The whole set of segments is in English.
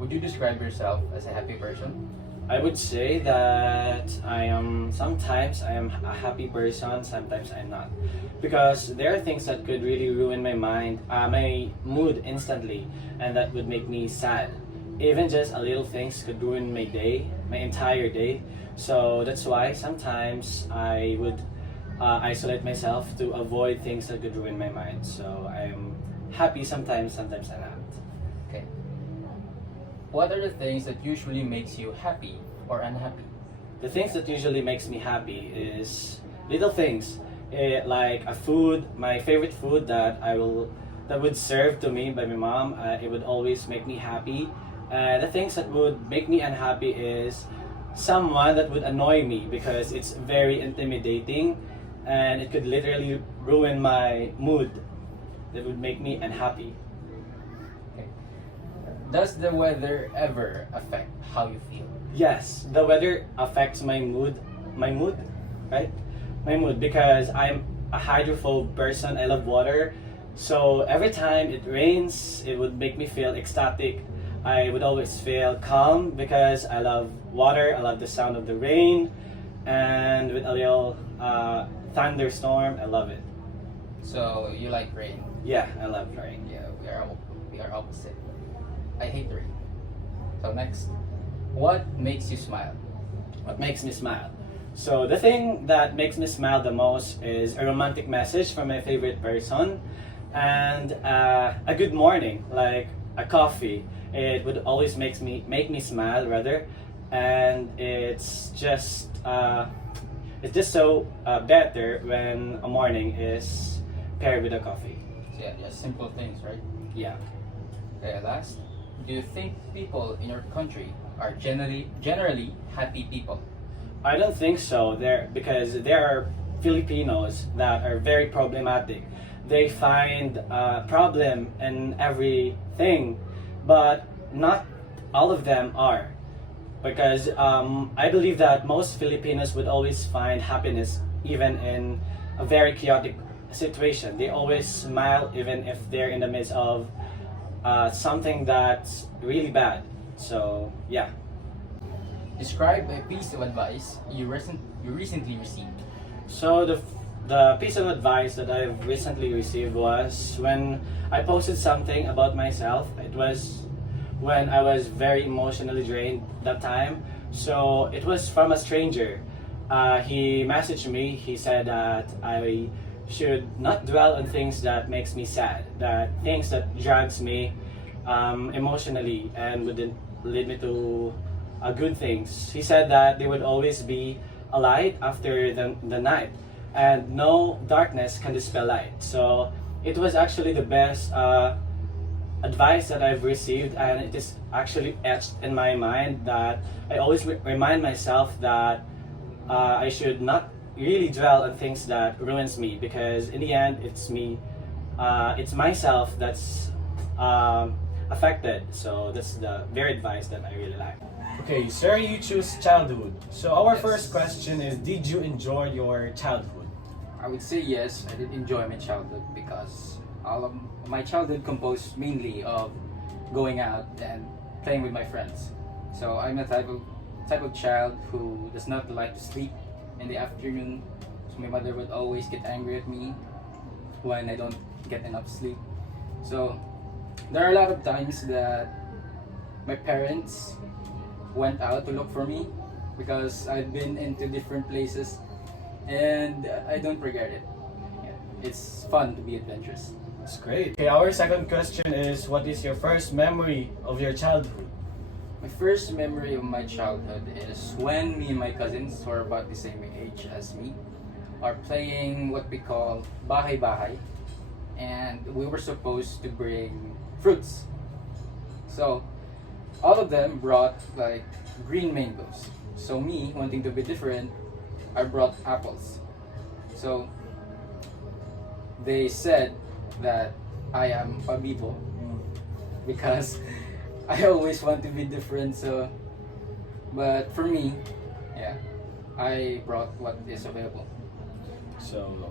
Would you describe yourself as a happy person? I would say that sometimes I am a happy person, sometimes I'm not. Because there are things that could really ruin my my mood instantly, and that would make me sad. Even just a little things could ruin my day, my entire day. So that's why sometimes I would isolate myself to avoid things that could ruin my mind. So I'm happy sometimes, sometimes I'm not. Okay. What are the things that usually makes you happy or unhappy? The things that usually makes me happy is little things, like a food, my favorite food that would serve to me by my mom. It would always make me happy. The things that would make me unhappy is someone that would annoy me because it's very intimidating, and it could literally ruin my mood. That would make me unhappy. Okay. Does the weather ever affect how you feel? Yes, the weather affects my mood, right? My mood, because I'm a hydrophobe person. I love water. So every time it rains, it would make me feel ecstatic. I would always feel calm because I love water. I love the sound of the rain, and with a little thunderstorm, I love it. So you like rain? Yeah, I love rain. Yeah, we are opposite. I hate the rain. So next, what makes you smile? What makes me smile? So the thing that makes me smile the most is a romantic message from my favorite person, and a good morning, like a coffee. It would always make me smile rather, and it's just so better when a morning is paired with a coffee. So yeah, just simple things, right? Yeah. Okay, last, do you think people in your country are generally happy people? I don't think so. Because there are Filipinos that are very problematic. They find a problem in everything, but not all of them are. Because I believe that most Filipinos would always find happiness even in a very chaotic situation. They always smile even if they're in the midst of something that's really bad. So yeah. Describe a piece of advice you recently received. So the piece of advice that I've recently received was when I posted something about myself. It was when I was very emotionally drained that time. So it was from a stranger. He messaged me. He said that I should not dwell on things that makes me sad, that things that drags me emotionally and wouldn't lead me to good things. He said that there would always be a light after the night, and no darkness can dispel light. So it was actually the best advice that I've received, and it is actually etched in my mind that I always remind myself that I should not really dwell on things that ruins me, because in the end it's me, it's myself that's affected. So that's the very advice that I really like. Okay, sir, you choose childhood. So our Yes. first question is, did you enjoy your childhood? I would say yes, I did enjoy my childhood because all of my childhood composed mainly of going out and playing with my friends. So I'm a type of child who does not like to sleep in the afternoon. So my mother would always get angry at me when I don't get enough sleep. So there are a lot of times that my parents went out to look for me because I've been into different places, and I don't regret it. Yeah, it's fun to be adventurous. That's great. Okay, our second question is, what is your first memory of your childhood? My first memory of my childhood is when me and my cousins, who are about the same age as me, are playing what we call bahay-bahay, and we were supposed to bring fruits. So all of them brought like green mangoes. So me, wanting to be different, I brought apples. So they said that I am pabibo because I always want to be different. So, but for me, yeah, I brought what is available. So,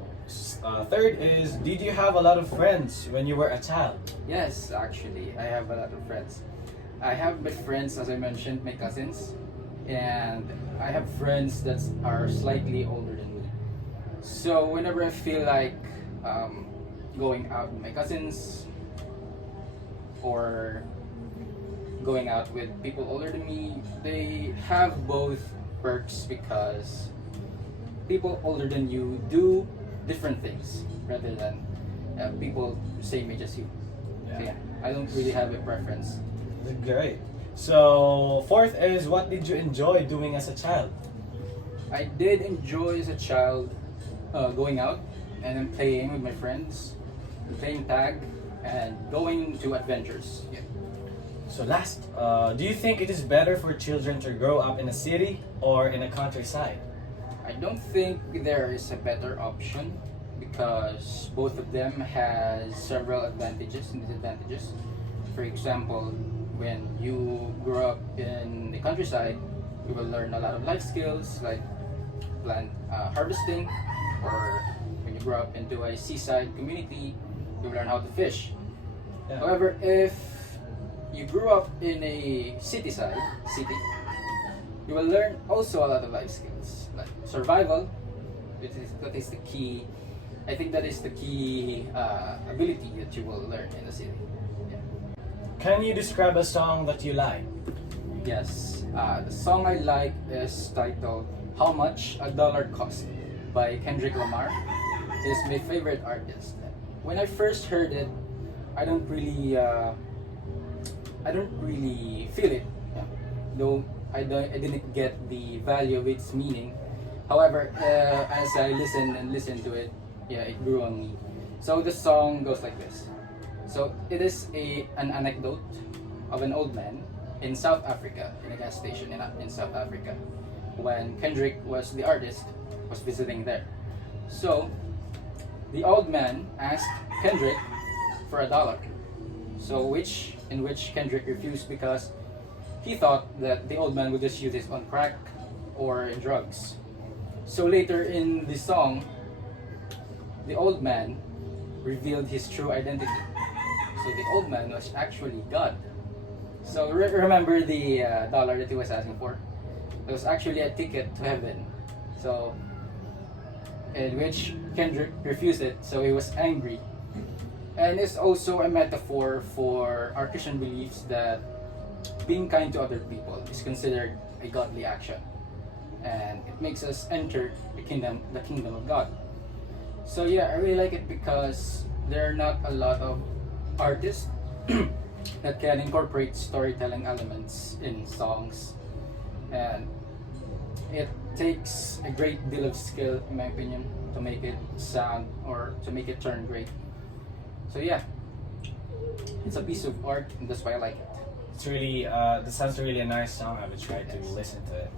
third is, did you have a lot of friends when you were a child? Yes, actually, I have a lot of friends. I have my friends, as I mentioned, my cousins, and I have friends that are slightly older than me. So whenever I feel like going out with my cousins or going out with people older than me, they have both perks because people older than you do different things rather than people same age as you. So yeah, I don't really have a preference. Great. So, fourth is, what did you enjoy doing as a child? I did enjoy as a child going out and then playing with my friends, playing tag, and going to adventures. Yeah. So, last, do you think it is better for children to grow up in a city or in a countryside? I don't think there is a better option because both of them has several advantages and disadvantages. For example, when you grow up in the countryside, you will learn a lot of life skills like plant harvesting, or when you grow up into a seaside community, you learn how to fish. Yeah. However, if you grew up in a city, you will learn also a lot of life skills like survival, that is the key. I think that is the key ability that you will learn in the city. Yeah. Can you describe a song that you like? Yes, the song I like is titled "How Much a Dollar Cost" by Kendrick Lamar. He's my favorite artist. When I first heard it, I don't really feel it. Yeah. Though I didn't get the value of its meaning. However, as I listened to it, yeah, it grew on me. So the song goes like this. So it is an anecdote of an old man in South Africa, in a gas station in South Africa, when Kendrick the artist, was visiting there. So the old man asked Kendrick for $1. So in which Kendrick refused because he thought that the old man would just use it on crack or in drugs. So later in the song, the old man revealed his true identity. So the old man was actually God. So remember the dollar that he was asking for? It was actually a ticket to heaven. So, in which Kendrick refused it, so he was angry. And it's also a metaphor for our Christian beliefs that being kind to other people is considered a godly action, and it makes us enter the kingdom of God. So yeah, I really like it because there are not a lot of artists that can incorporate storytelling elements in songs, and it takes a great deal of skill, in my opinion, to make it sound or to make it turn great. So yeah, it's a piece of art, and that's why I like it. It's really, this sounds really a nice song. I would try to listen to it.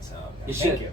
So, You thank should. you.